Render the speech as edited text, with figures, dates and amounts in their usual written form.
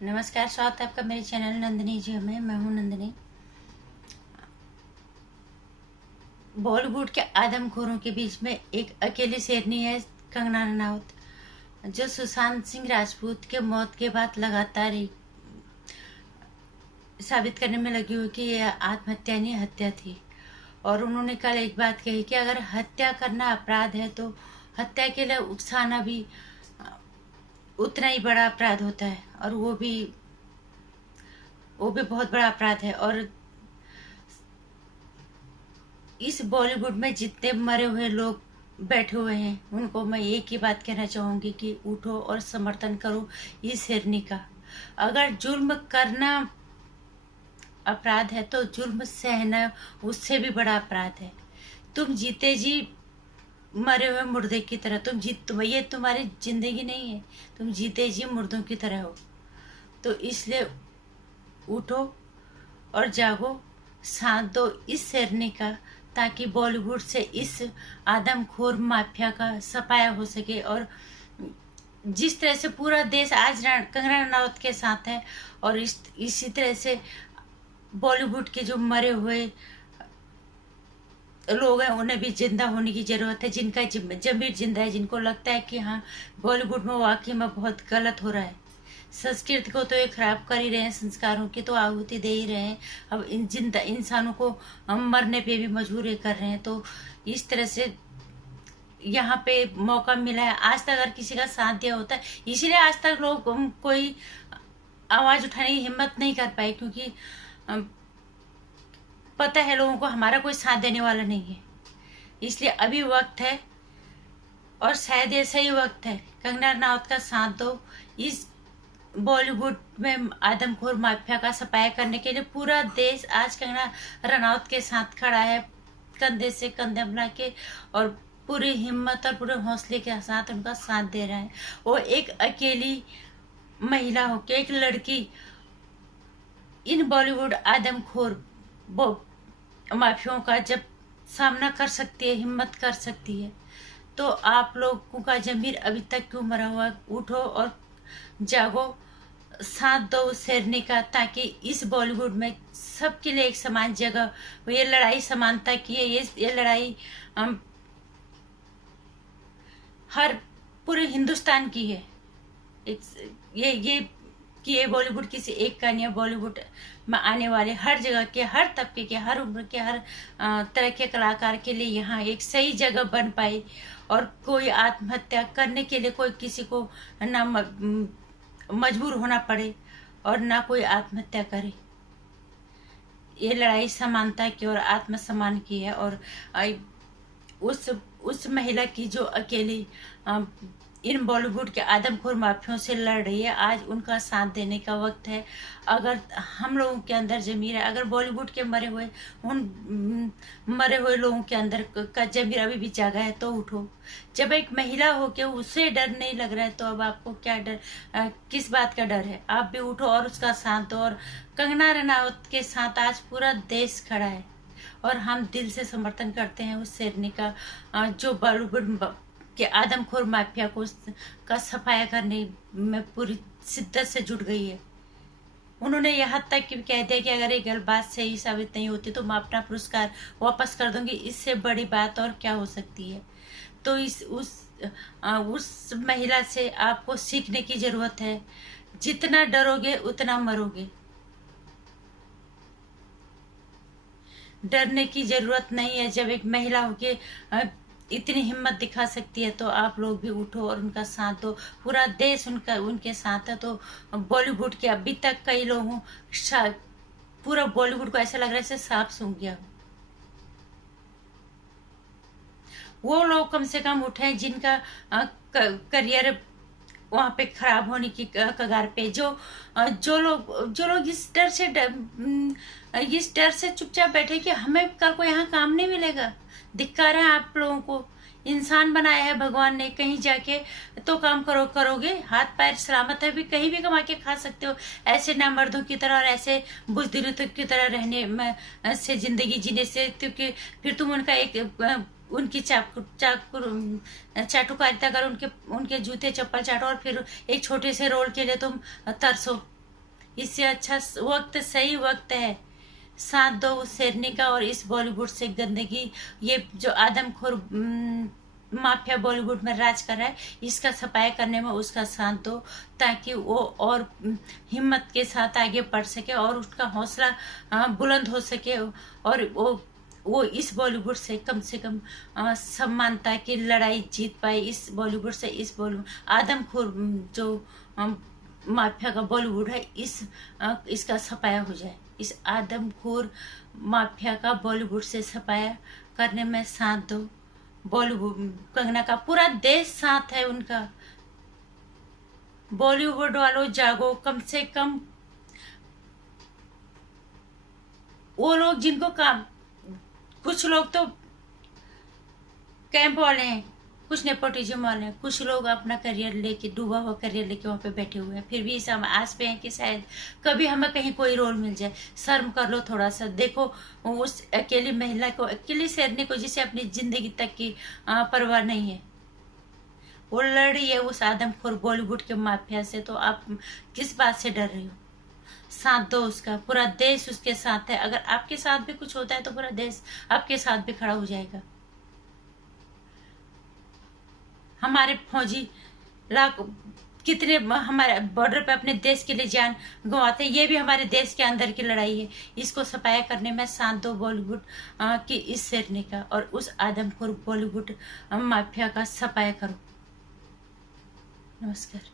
नमस्कार, स्वागत है आपका मेरे चैनल नंदिनी जी में। मैं हूं नंदिनी। बॉलीवुड के आदमखोरों के बीच में एक अकेली शेरनी है कंगना रनावत, जो सुशांत सिंह राजपूत के मौत के बाद लगातार साबित करने में लगी हुई कि यह आत्महत्या नहीं हत्या थी। और उन्होंने कल एक बात कही कि अगर हत्या करना अपराध है तो हत्या के लिए उकसाना भी उतना ही बड़ा अपराध होता है, और वो भी बहुत बड़ा अपराध है। और इस बॉलीवुड में जितने मरे हुए लोग बैठे हुए हैं उनको मैं एक ही बात कहना चाहूंगी कि उठो और समर्थन करो इस शेरनी का। अगर जुल्म करना अपराध है तो जुल्म सहना उससे भी बड़ा अपराध है। तुम जीते जी मरे हुए मुर्दे की तरह ये तुम्हारी जिंदगी नहीं है, तुम जीते जी मुर्दों की तरह हो। तो इसलिए उठो और जागो, साथ दो इस शेरनी का, ताकि बॉलीवुड से इस आदमखोर माफिया का सफाया हो सके। और जिस तरह से पूरा देश आज कंगना रनावत के साथ है, और इसी तरह से बॉलीवुड के जो मरे हुए लोग हैं उन्हें भी जिंदा होने की जरूरत है। जिनका जमीर जिंदा है, जिनको लगता है कि हाँ बॉलीवुड में वाकई में बहुत गलत हो रहा है, संस्कृति को तो ये खराब कर ही रहे हैं, संस्कारों की तो आहुति दे ही रहे हैं, अब इन जिंदा इंसानों को हम मरने पे भी मजबूर कर रहे हैं। तो इस तरह से यहाँ पे मौका मिला है। आज तक अगर किसी का साथ दिया होता है, इसीलिए आज तक लोग कोई आवाज उठाने की हिम्मत नहीं कर पाए, क्योंकि पता है लोगों को हमारा कोई साथ देने वाला नहीं है। इसलिए अभी वक्त है, और शायद ये सही वक्त है, कंगना रनावत का साथ दो। इस बॉलीवुड में आदमखोर माफिया का सफाया करने के लिए पूरा देश आज कंगना रनावत के साथ खड़ा है, कंधे से कंधे मिला के, और पूरी हिम्मत और पूरे हौसले के साथ उनका साथ दे रहा है। वो एक अकेली महिला होके, एक लड़की इन बॉलीवुड आदमखोर माफियों का जब सामना कर सकती है, हिम्मत कर सकती है, तो आप लोगों का जमीर अभी तक क्यों मरा हुआ? उठो और जागो, साथ दो उस शेरनी का, ताकि इस बॉलीवुड में सबके लिए एक समान जगह। ये लड़ाई समानता की है, ये लड़ाई हर पूरे हिंदुस्तान की है। ये कि ये बॉलीवुड किसी एक का नहीं है। बॉलीवुड में आने वाले हर जगह के, हर तबके के, हर उम्र के, हर तरह के कलाकार के लिए यहाँ एक सही जगह बन पाई, और कोई आत्महत्या करने के लिए कोई किसी को ना मजबूर होना पड़े, और ना कोई आत्महत्या करे। ये लड़ाई समानता की और आत्मसम्मान की है। और उस महिला की जो अकेली इन बॉलीवुड के आदमखोर माफियों से लड़ रही है, आज उनका साथ देने का वक्त है। अगर हम लोगों के अंदर जमीर है, अगर बॉलीवुड के मरे हुए लोगों के अंदर का जमीर अभी भी जागा है, तो उठो। जब एक महिला हो के उसे डर नहीं लग रहा है, तो अब आपको क्या डर, किस बात का डर है? आप भी उठो और उसका साथ दो। और कंगना रनावत के साथ आज पूरा देश खड़ा है, और हम दिल से समर्थन करते हैं उस शेरनी का, जो बॉलीवुड के आदमखोर माफिया का सफाया करने में पूरी शिद्दत से जुट गई है। उन्होंने यहाँ तक कि कह दिया कि अगर ये बात सही साबित नहीं होती तो मैं अपना पुरस्कार वापस कर दूंगी। इससे बड़ी बात और क्या हो सकती है? तो उस महिला से आपको सीखने की जरूरत है। जितना डरोगे उतना मरोगे। डरने की जरूरत नहीं है। जब एक महिला होके इतनी हिम्मत दिखा सकती है, तो आप लोग भी उठो और उनका साथ दो। पूरा देश उनके साथ है। तो बॉलीवुड के अभी तक कई लोगों, पूरा बॉलीवुड को ऐसा लग रहा है जैसे सांप सूंघ गया। वो लोग कम से कम उठे जिनका करियर वहां पे खराब होने की कगार पे, जो लोग इस डर से चुपचाप बैठे कि हमें कल को यहाँ काम नहीं मिलेगा। धिक्कार है आप लोगों को। इंसान बनाया है भगवान ने, कहीं जाके तो काम करोगे, हाथ पैर सलामत है भी, कहीं भी कमा के खा सकते हो। ऐसे ना मर्दों की तरह और ऐसे बुजदिलों की तरह रहने में से जिंदगी जीने से, क्योंकि फिर तुम उनका उनकी चाटुकारिता कर, उनके जूते चप्पल चाटो, और फिर एक छोटे से रोल के लिए तुम तरसो। इससे अच्छा वक्त, सही वक्त है, साथ दो उस शेरनी का और इस बॉलीवुड से गंदगी, ये जो आदमखोर माफिया बॉलीवुड में राज कर रहा है, इसका सफाया करने में उसका साथ दो, ताकि वो और हिम्मत के साथ आगे बढ़ सके और उसका हौसला बुलंद हो सके, और वो इस बॉलीवुड से कम समानता की लड़ाई जीत पाए। इस बॉलीवुड से, इस बॉलीवुड आदमखोर जो माफिया का बॉलीवुड है, इसका सफाया हो जाए। इस आदमखोर माफिया का बॉलीवुड से सफाया करने में साथ दो। बॉलीवुड, कंगना का पूरा देश साथ है उनका। बॉलीवुड वालों जागो, कम से कम वो लोग जिनको काम, कुछ लोग तो कैंप वाले हैं, कुछ नेपोटिज्म वाले हैं, कुछ लोग अपना करियर लेके, डूबा हुआ करियर लेके वहाँ पे बैठे हुए हैं, फिर भी हम आस पे हैं कि शायद कभी हमें कहीं कोई रोल मिल जाए। शर्म कर लो थोड़ा सा। देखो उस अकेली महिला को, अकेली शेरनी को, जिसे अपनी जिंदगी तक की परवाह नहीं है, वो लड़ रही है उस आदमखोर बॉलीवुड के माफिया से, तो आप किस बात से डर रही हो? साथ दो उसका, पूरा देश उसके साथ है। अगर आपके साथ भी कुछ होता है तो पूरा देश आपके साथ भी खड़ा हो जाएगा। हमारे फौजी लाख कितने हमारे बॉर्डर पे अपने देश के लिए जान गंवाते हैं, ये भी हमारे देश के अंदर की लड़ाई है। इसको सफाया करने में साथ दो बॉलीवुड की इस शेरनी का, और उस आदमखोर बॉलीवुड माफिया का सफाया करो। नमस्कार।